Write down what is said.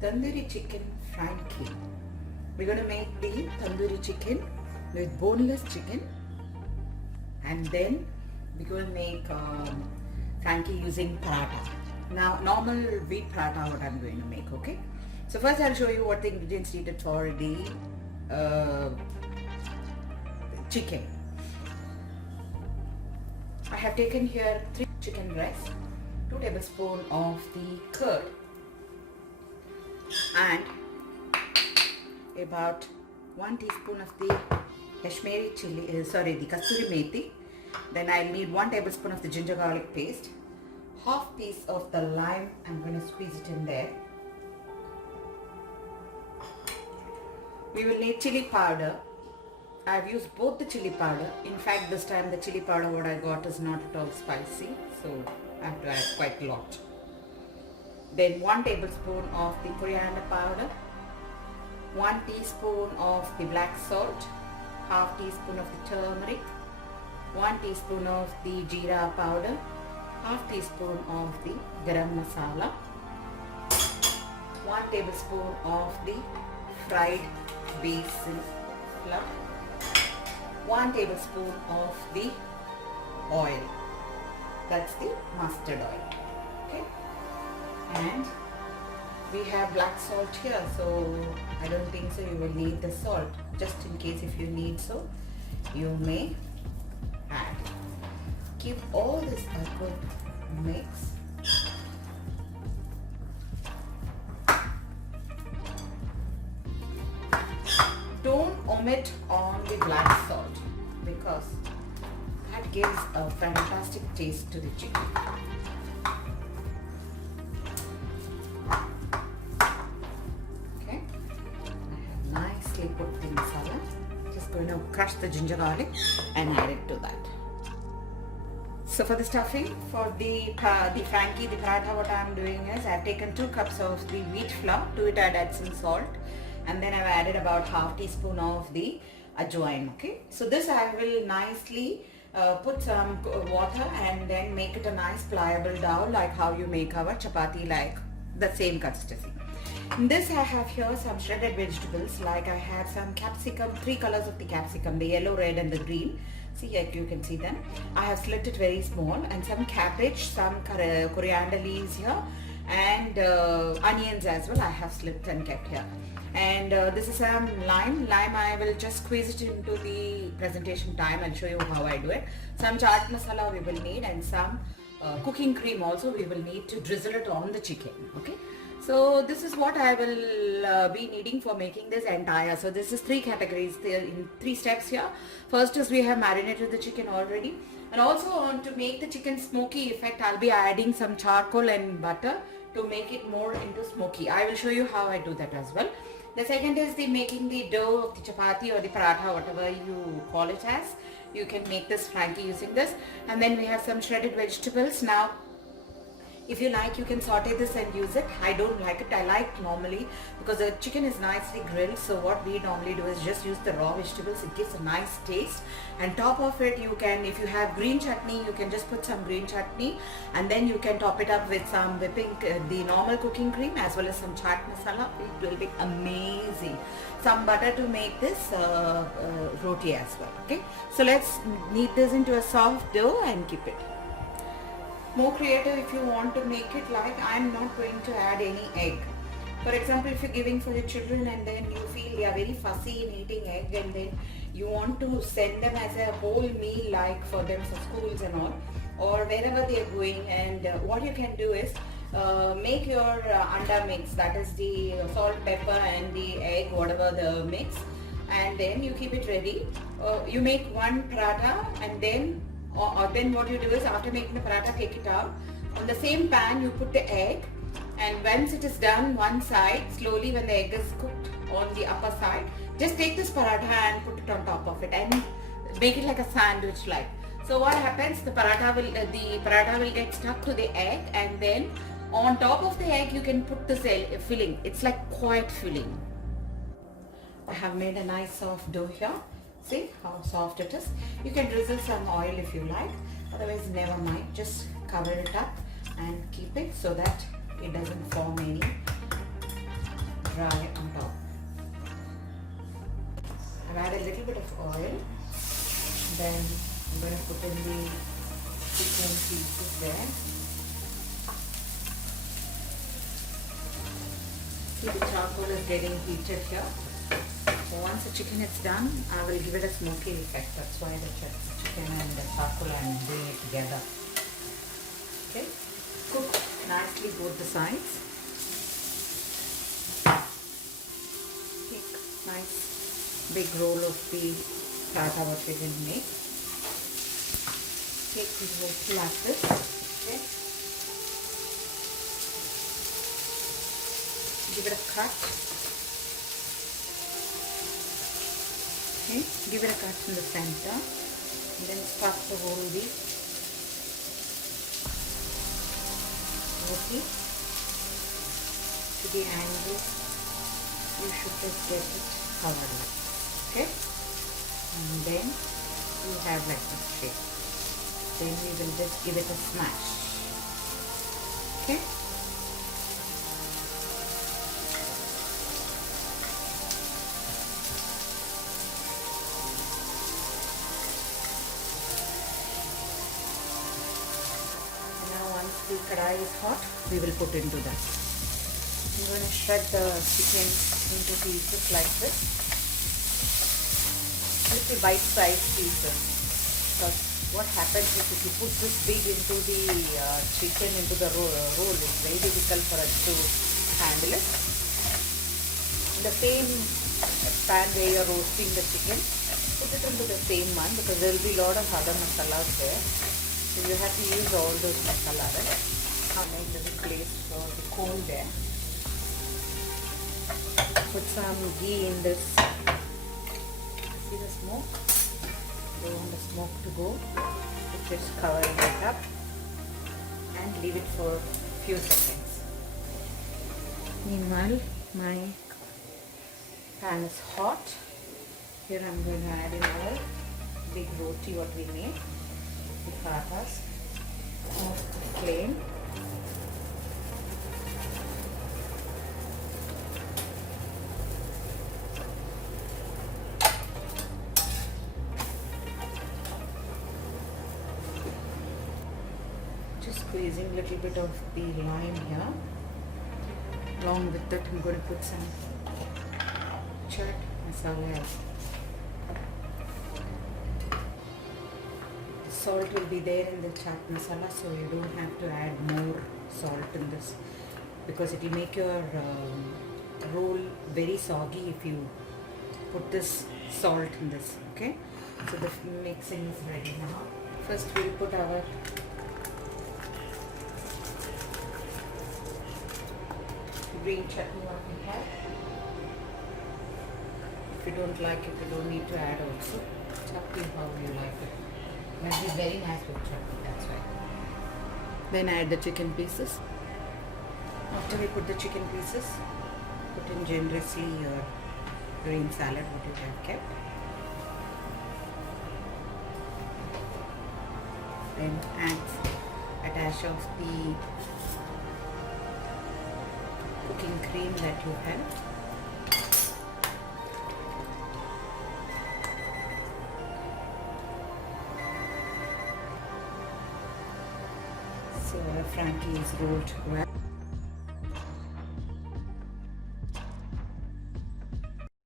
Tandoori chicken frankie. We're going to make the tandoori chicken with boneless chicken, and then we're going to make frankie using paratha. Now, normal wheat paratha what I'm going to make, okay? So first I'll show you what the ingredients needed for the chicken. I have taken here 3 chicken breasts, 2 tablespoons of the curd, and about 1 teaspoon of the Kashmiri chili, the kasturi methi. Then I'll need 1 tablespoon of the ginger garlic paste, half piece of the lime. I'm going to squeeze it in there. We will need chili powder. I've used both the chili powder. In fact, this time the chili powder what I got is not at all spicy, so I have to add quite a lot. Then 1 tablespoon of the coriander powder, 1 teaspoon of the black salt, half teaspoon of the turmeric, 1 teaspoon of the jeera powder, half teaspoon of the garam masala, 1 tablespoon of the fried basil flour, 1 tablespoon of the oil, that's the mustard oil, okay? And we have black salt here, so I don't think so you will need the salt. Just in case if you need so, you may add. Keep all this a good mix. Don't omit on the black salt because that gives a fantastic taste to the chicken. Okay, I have nicely put the masala. Just going to crush the ginger garlic and add it to that. So for the stuffing, for the frankie, the paratha, what I am doing is I have taken 2 cups of the wheat flour. To it I add some salt. And then I've added about half teaspoon of the ajwain, okay? So this I will nicely put some water and then make it a nice pliable dough like how you make our chapati, like the same consistency. In this I have here some shredded vegetables, like I have some capsicum, 3 colors of the capsicum, the yellow, red and the green. See, here you can see them. I have slit it very small, and some cabbage, some coriander leaves here, and onions as well I have slit and kept here. And this is some lime. I will just squeeze it into the presentation time. I'll show you how I do it. Some chaat masala we will need, and some cooking cream also we will need to drizzle it on the chicken, okay? So this is what I will be needing for making this entire. So this is 3 categories, there in 3 steps here. First is we have marinated the chicken already, and also to make the chicken smoky effect, I'll be adding some charcoal and butter to make it more into smoky. I will show you how I do that as well. The second is the making the dough of the chapati or the paratha, whatever you call it as. You can make this frankie using this. And then we have some shredded vegetables. Now, if you like, you can saute this and use it. I don't like it. I like normally because the chicken is nicely grilled. So what we normally do is just use the raw vegetables. It gives a nice taste. And top of it, you can, if you have green chutney, you can just put some green chutney, and then you can top it up with some whipping, the normal cooking cream as well as some chaat masala. It will be amazing. Some butter to make this roti as well. Okay. So let's knead this into a soft dough and keep it. More creative if you want to make it, like I'm not going to add any egg. For example, if you're giving for your children and then you feel they are very fussy in eating egg, and then you want to send them as a whole meal, like for them for schools and all, or wherever they are going, and what you can do is make your anda mix, that is the salt, pepper and the egg, whatever the mix, and then you keep it ready. You make one paratha, and then then what you do is, after making the paratha, take it out. On the same pan you put the egg, and once it is done one side, slowly when the egg is cooked on the upper side, just take this paratha and put it on top of it and make it like a sandwich like. So what happens, the paratha will get stuck to the egg, and then on top of the egg you can put the filling. It's like quite filling. I have made a nice soft dough here. See how soft it is. You can drizzle some oil if you like, otherwise never mind. Just cover it up and keep it so that it doesn't form any dry on top. I've added a little bit of oil. Then I'm going to put in the chicken pieces there. See, the charcoal is getting heated here. So once the chicken is done, I will give it a smoky effect. That's why the chicken and the charcoal I'm doing it together. Okay, cook nicely both the sides. Take nice big roll of the paratha what we're going to make. Take the roti like this. Okay. Give it a cut. Okay. Give it a cut in the center. And then start to roll the roti to the angle you should just get it covered. Okay. And then you have like this shape. Then we will just give it a smash. Okay. The kadai is hot, we will put into that. I'm going to shred the chicken into pieces like this. Little bite-sized pieces. Because what happens is if you put this big into the chicken into the roll, it's very difficult for us to handle it. In the same pan where you are roasting the chicken, put it into the same one because there will be a lot of other masalas there. So you have to use all those masala, right? I'll make little place for the coal there. Put some ghee in this. See the smoke? They want the smoke to go. So just covering it up and leave it for a few seconds. Meanwhile, my pan is hot. Here I'm going to add in our big roti what we made. The parathas. Off the flame. Just squeezing a little bit of the lime here. Along with that, I'm going to put some chaat masala. Salt will be there in the chaat masala, so you don't have to add more salt in this because it will make your roll very soggy if you put this salt in this. Okay, so the mixing is ready now. First we'll put our green chutney what we have. If you don't like it, you don't need to add also. It's up to you how you like it. It must be very nice with chutney, that's why. Then add the chicken pieces. After we put the chicken pieces, put in generously your green salad what you have kept. Then add a dash of the cooking cream that you have. So Frankie is rolled well.